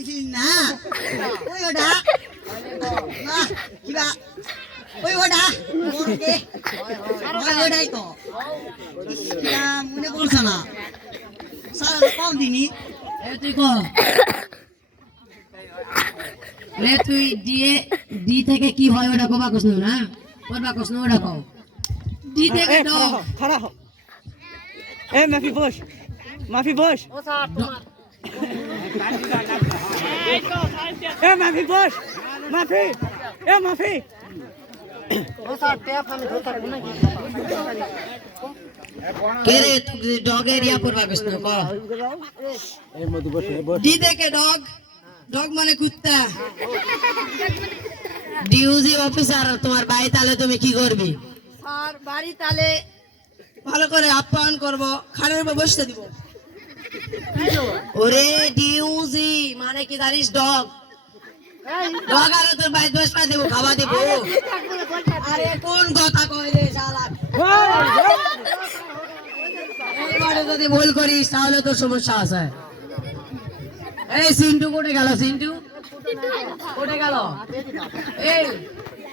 দিছিস না। ওই ওটা। কিবা ওই ওটা। ওটাই তো মনে পড়ছে না। কম দিনই এ তুই ক। লে তুই দিয়ে ডি থেকে কি হয় ওটা কবা কসনু না করবা কসনু ওটা কও। ডি থেকে ড খাড়া হ এ মাফি বস। মাফি বস। এ মাফি বস। মাফি এ মাফি। কে তুই ডগের করবা কসনু ক। ডি থেকে ডগ ডগ মানে কুত্তা। ডিউজি অফিসার তোমার বাড়ি তাহলে তুমি কি করবি? আর বাড়ি তালে ভালো করে আপ্যায়ন করব উপর বসতে দিব। ওরে ডিউজি মানে কি জানিস ডগ? ডগ আরে তোর বাড়ি বসবা দেবো খাওয়া দেবো। আরে কোন কথা কই রে শালা? এইবারে যদি ভুল করিস, তাহলে তোর সমস্যা আছে। এই সিন্টু কোটে গেল, সিন্টু? কোটে গেল? এই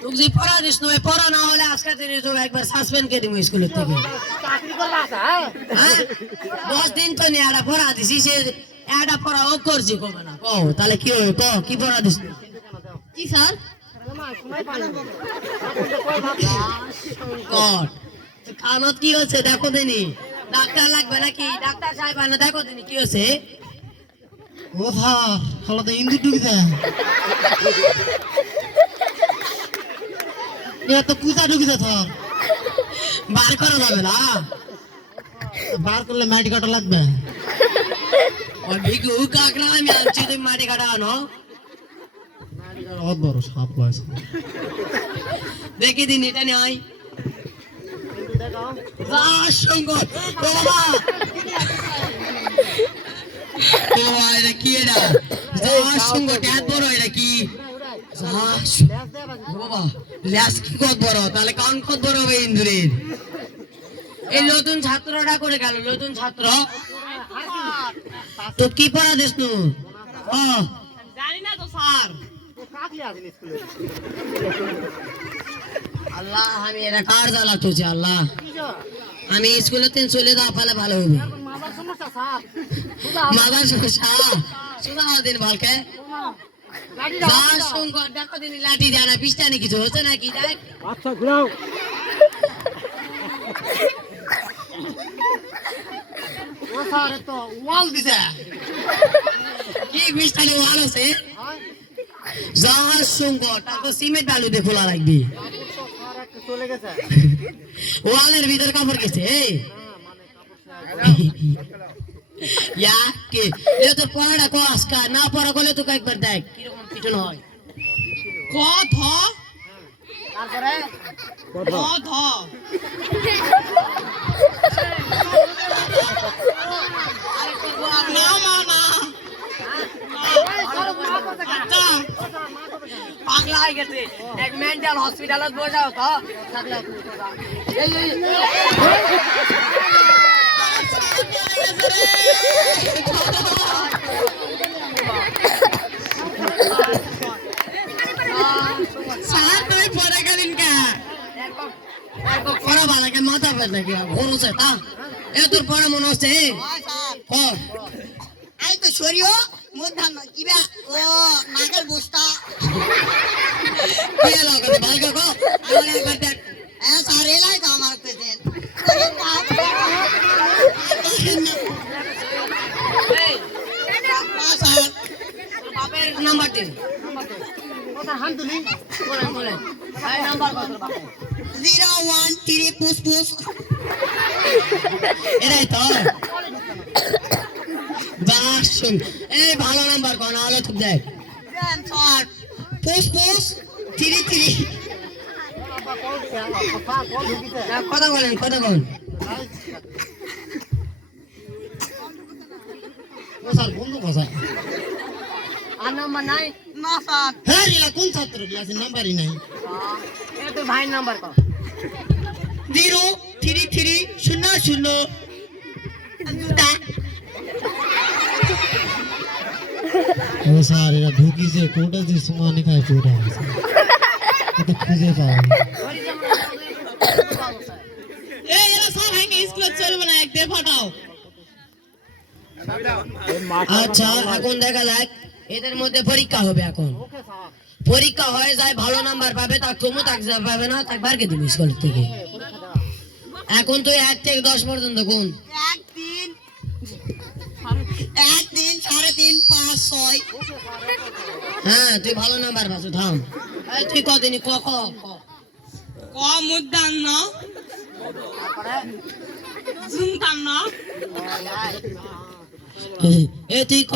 তুই পড়া দিস নয় পড়া না হলে আজকে দিনে তো একবার সাসপেন্ড করে দিব স্কুলের থেকে। হ্যাঁ? দশ দিন তো নিয়ে একটা পড়া দিছি সে একটা পড়া ও করছি কবে না? কও তাহলে কি হবে ক কি পড়া দিস? কি স্যার? কানত কি হচ্ছে দেখো দিনি। ডাক্তার লাগবে নাকি? ডাক্তার সাহেব না দেখো দিনি কি হচ্ছে। ও স্যার হলো তো ইন্দুর এ তো কুচা ঢুকিছে স্যার বার করা যাবে না। বার করলে মাটি কাটা লাগবে। ওই ভিগু কাকড়া আমি আনছি তুমি মাটি কাটা আনো। অত বড় সাপ লয়েছে দেখি দিন এটা নাই যা সঙ্গ ও বাবা। ও বাবা, এটা? কি এটা কি? যা বাবা ল্যাস কি কত বড়? তাহলে কত বড় হবে ইন্দুরের? এই নতুন ছাত্রটা করে গেল নতুন ছাত্র। তো কি পড়া দিস নু জানি না তো স্যার। আল্লাহ আমি এটা কার জ্বালা আল্লাহ? আমি স্কুলে তিন চলে যাওয়া ফেলে ভালো হবে। মাদার সমস্যা দিন ভালকে। যার সঙ্গে দেখো দিন লাঠি জানা পিস্টানি কিছু হচ্ছে নাকি? দেখ। আচ্ছা ঘুরাও। ও স্যার তো ওয়াল দিছে। কি পিস্টানি ওয়াল আছে? যার সঙ্গে তারপর সিমেন্ট বালু দিয়ে খোলা রাখবি ওয়ালের ভিতর কাপড় গেছে এই। ইয়া কে এ তো পড়াটা কো আজকা না পড়া করলে তো একবার দেখ কীরকম পিটন হয়। ক ধ? তারপরে? ধ? ধ না আচ্ছা। পাগলা হয়ে গেছে। এক মেন্টাল হসপিটালত বসাও তো থাকলে এই এই স্যার তুমি পরে গেলেন কে পড়া ভালো কে মাথা ব্যথা কি ঘুরছে তা এ তোর পড়া মনে হচ্ছে আই তো সরিও মধ্যাহ্ন কিবা ও নাগের বস্তা কি এলো কথা ভালো কো আমার একবার দেখ স্যার এলাই তো আমার পেশেন্ট এই স্যার জিরো ওয়ান থ্রি পুস পুস এরাই তো। ভালো নাম্বার তো দেখ স্যার পোস পোস থ্রি থ্রি। কথা বলেন কথা বলেন। বন্ধু কথা আর নাম্বার নাই না স্যার হ্যাঁ রিলা কোন ছাত্র আছে নাম্বারই নাই এ তোর ভাইয়ের নাম্বার কর জিরো থ্রি থ্রি শূন্য শূন্য দুটা ও স্যার এরা ঢুকিছে কোটা যে সমানে খায় কোটা এটা খুঁজে পাওয়া যায়। এই এরা স্যার হ্যাঙ্গে স্কুলে চলবে না এক দিয়ে ফাটাও আচ্ছা এখন দেখা যাক এদের মধ্যে পরীক্ষা হবে এখন। পরীক্ষা হয়ে যায় ভালো নাম্বার পাবে তার কমু তাক পাবে না তাকে বারকে দিবি স্কুল থেকে। এখন তুই এক থেকে দশ পর্যন্ত কোন? এক তিন এক তিন সাড়ে তিন পাঁচ ছয়। হ্যাঁ তুই ভালো নাম্বার পাচ্ছ থাম। তুই কদিনই ক ক ক। ক মুদান না? শুনতাম না? এ- তুই ক?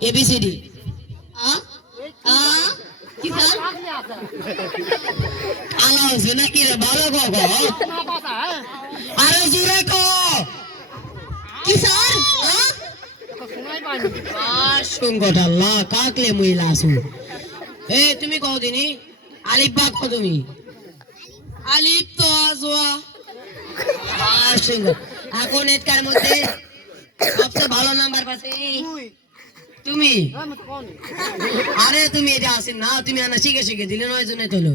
এবিসিডি আলা রে ভালো ক ক আরে জুড়ে ক কি স্যার কাকলে মহিলা আসু এ তুমি কদিনই আলিফ বা ক তুমি আলিফ তো জোয়া আর সংকট এখন মধ্যে সবচেয়ে ভালো নাম্বার পাচ্ছে তুমি? আরে তুমি এটা আসেন না তুমি আনা শিখে শিখে দিলে নয় জনে তোলো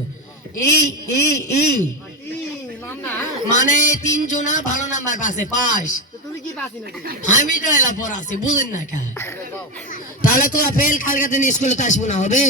ই ই ই। মানে তিন জনা ভালো নাম্বার পাচ্ছে পাস। আমি তো এলা পর আছি বুঝেন না কা। তাহলে তোরা ফেল কালকে দিন স্কুলে তো আসব না হবে?